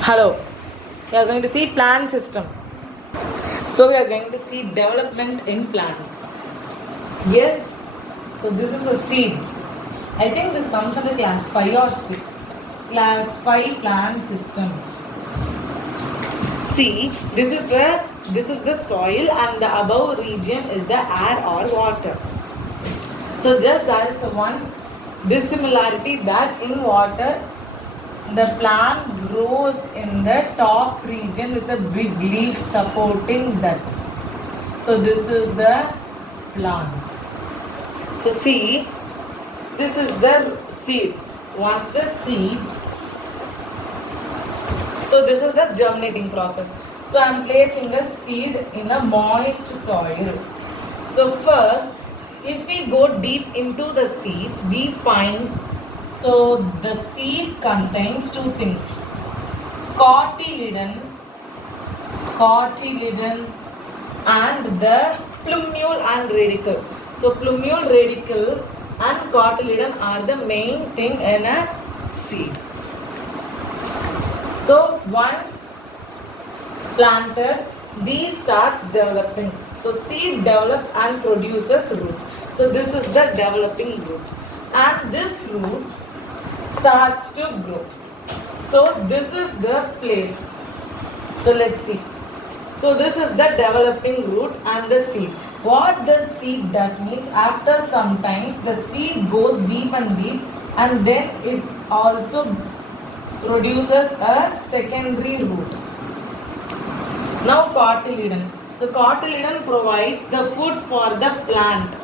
Hello, we are going to see plant system. So we are going to see development in plants. Yes, so this is a seed. I think this comes under class 5 or 6. Class 5 plant systems. See, this is the soil and the above region is the air or water. So just there is one dissimilarity that in water the plant grows in the top region with a big leaf supporting that. So this is the plant. So see, this is the seed. Once the seed, so this is the germinating process. So I am placing a seed in a moist soil. So first, if we go deep into the seeds, we find, so the seed contains two things, cotyledon and the plumule and radicle. So plumule, radicle and cotyledon are the main thing in a seed. So once planted, these starts developing. So seed develops and produces roots. So this is the developing root. And this root starts to grow. So this is the place. So let's see. So this is the developing root and the seed. What the seed does means after some times the seed goes deep and then it also produces a secondary root. Now cotyledon. So cotyledon provides the food for the plant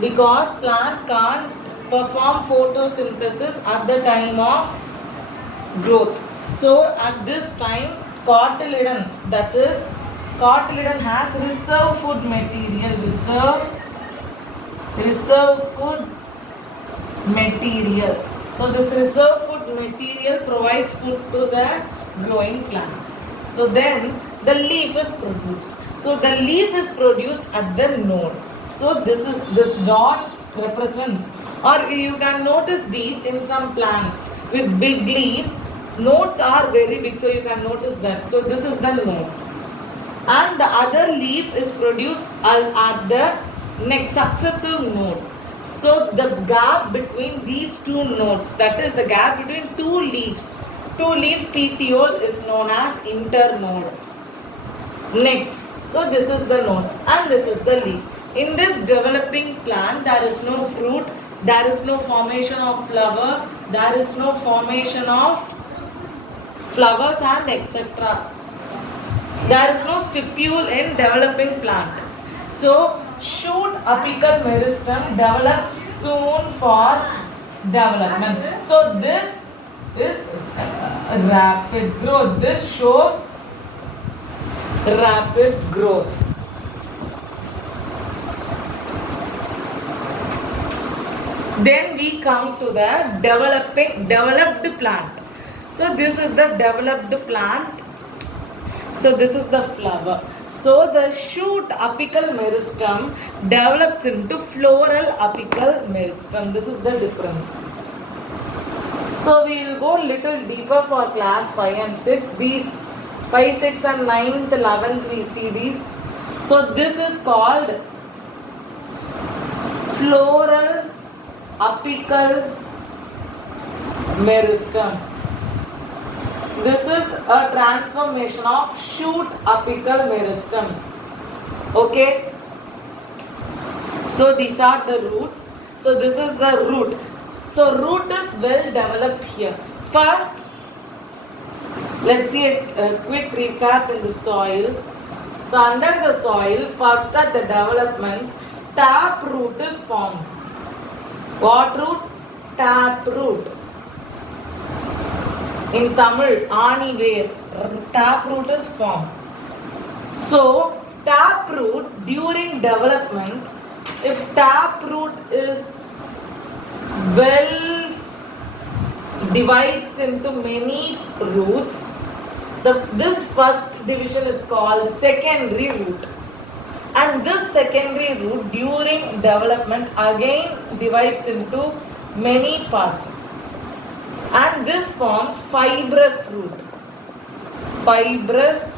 because plant can't perform photosynthesis at the time of growth. So at this time cotyledon, that is cotyledon has reserve food material, reserve food material. So this reserve food material provides food to the growing plant. So then the leaf is produced. So the leaf is produced at the node. So this dot represents, or you can notice these in some plants with big leaf, nodes are very big, so you can notice that. So this is the node. And the other leaf is produced at the next successive node. So the gap between these two nodes, that is the gap between two leaf petiole is known as internode. Next, so this is the node and this is the leaf. In this developing plant, there is no fruit, there is no formation of flower, there is no formation of flowers and etc. There is no stipule in developing plant. So shoot apical meristem develops soon for development. So this is rapid growth. This shows rapid growth. Then we come to the developed plant. So this is the developed plant. So this is the flower. So the shoot apical meristem develops into floral apical meristem. This is the difference. So we will go little deeper for class 5 and 6. These 5, 6 and 9th, 11th we see these. So this is called floral apical meristem. This is a transformation of shoot apical meristem. Okay. So these are the roots. So this is the root. So root is well developed here. First, let's see a quick recap in the soil. So under the soil, first at the development, tap root is formed. What root? Tap root. In Tamil, Ani Ver, tap root is formed. So tap root during development, if tap root is well divides into many roots, this first division is called secondary root. And this secondary root during development again divides into many parts. And this forms fibrous root. fibrous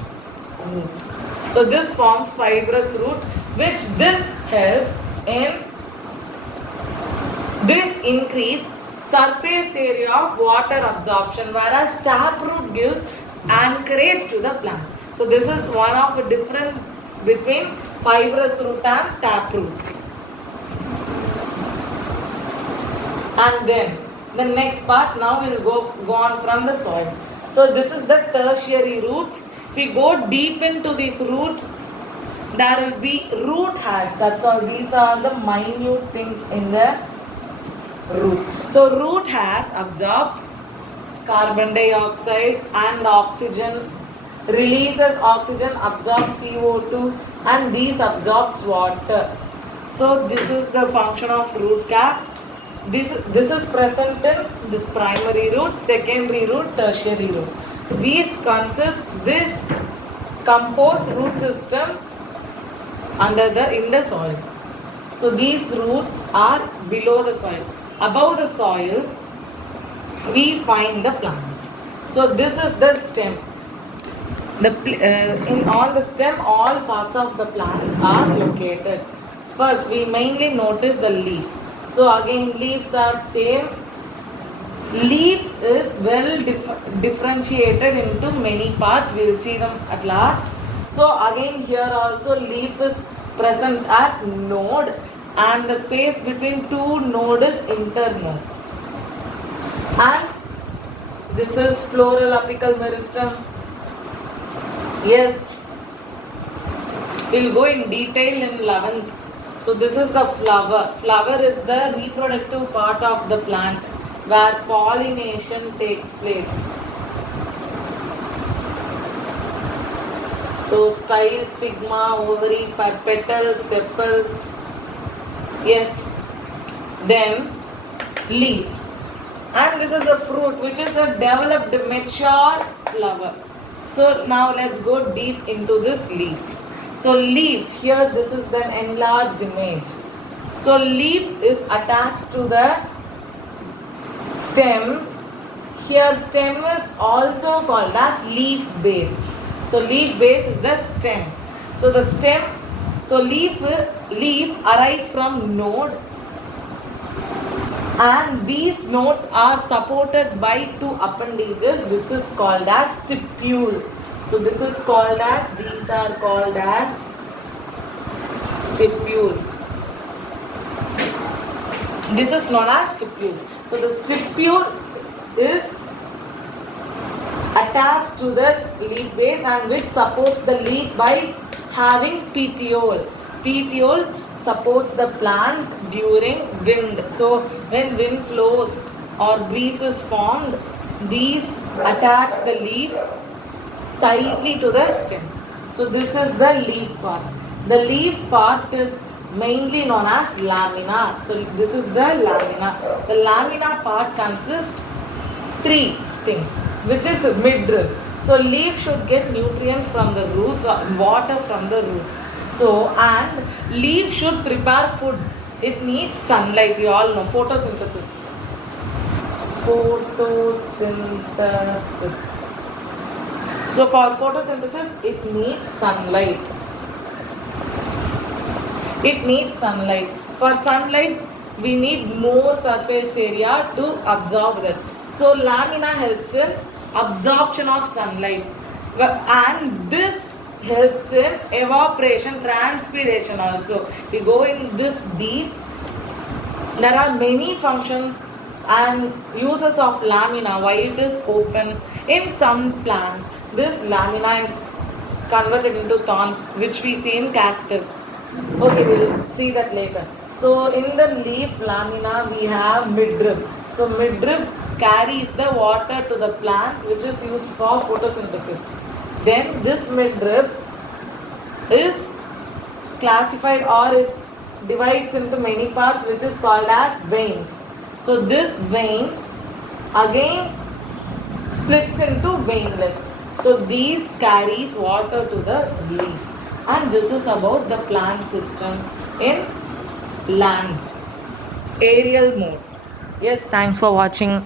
root. So this forms fibrous root, which this helps in this increase surface area of water absorption, whereas taproot gives anchorage to the plant. So this is one of the difference between fibrous root and taproot. And then the next part, now we will go on from the soil. So this is the tertiary roots. If we go deep into these roots, there will be root hairs. That's all. These are the minute things in the roots. So root hairs absorbs carbon dioxide and oxygen, releases oxygen, absorbs CO2, and these absorbs water. So this is the function of root cap. This is present in this primary root, secondary root, tertiary root. These consist this composed root system in the soil. So these roots are below the soil. Above the soil, we find the plant. So this is the stem. On the stem, all parts of the plants are located. First, we mainly notice the leaf. So again, leaves are same. Leaf is well differentiated into many parts. We will see them at last. So again, here also leaf is present at node, and the space between two nodes is internode. And this is floral apical meristem. Yes, we'll go in detail in 11th. So this is the flower. Flower is the reproductive part of the plant where pollination takes place. So style, stigma, ovary, petals, sepals. Yes. Then leaf. And this is the fruit, which is a developed mature flower. So now let's go deep into this leaf. So leaf, here this is the enlarged image. So leaf is attached to the stem. Here stem is also called as leaf base. So leaf base is the stem. So the stem, so leaf arises from node, and these nodes are supported by two appendages. This is called as stipule. So this is called as, these are called as stipule. This is known as stipule. So the stipule is attached to the leaf base, and which supports the leaf by having petiole. Petiole supports the plant during wind. So when wind flows or breeze is formed, these attach the leaf tightly to the stem. So this is the leaf part. The leaf part is mainly known as lamina. So this is the lamina. The lamina part consists three things, which is midrib. So leaf should get nutrients from the roots or water from the roots. So, and leaf should prepare food. It needs sunlight. We all know photosynthesis. Photosynthesis. So for photosynthesis, it needs sunlight. It needs sunlight. For sunlight, we need more surface area to absorb it. So lamina helps in absorption of sunlight, and this helps in evaporation, transpiration also. We go in this deep. There are many functions and uses of lamina. Why it is open in some plants. This lamina is converted into thorns, which we see in cactus. Okay, we will see that later. So in the leaf lamina we have midrib. So midrib carries the water to the plant, which is used for photosynthesis. Then this midrib is classified, or it divides into many parts, which is called as veins. So this veins again splits into veinlets. So these carries water to the leaf. And this is about the plant system in land, aerial mode. Yes, thanks for watching.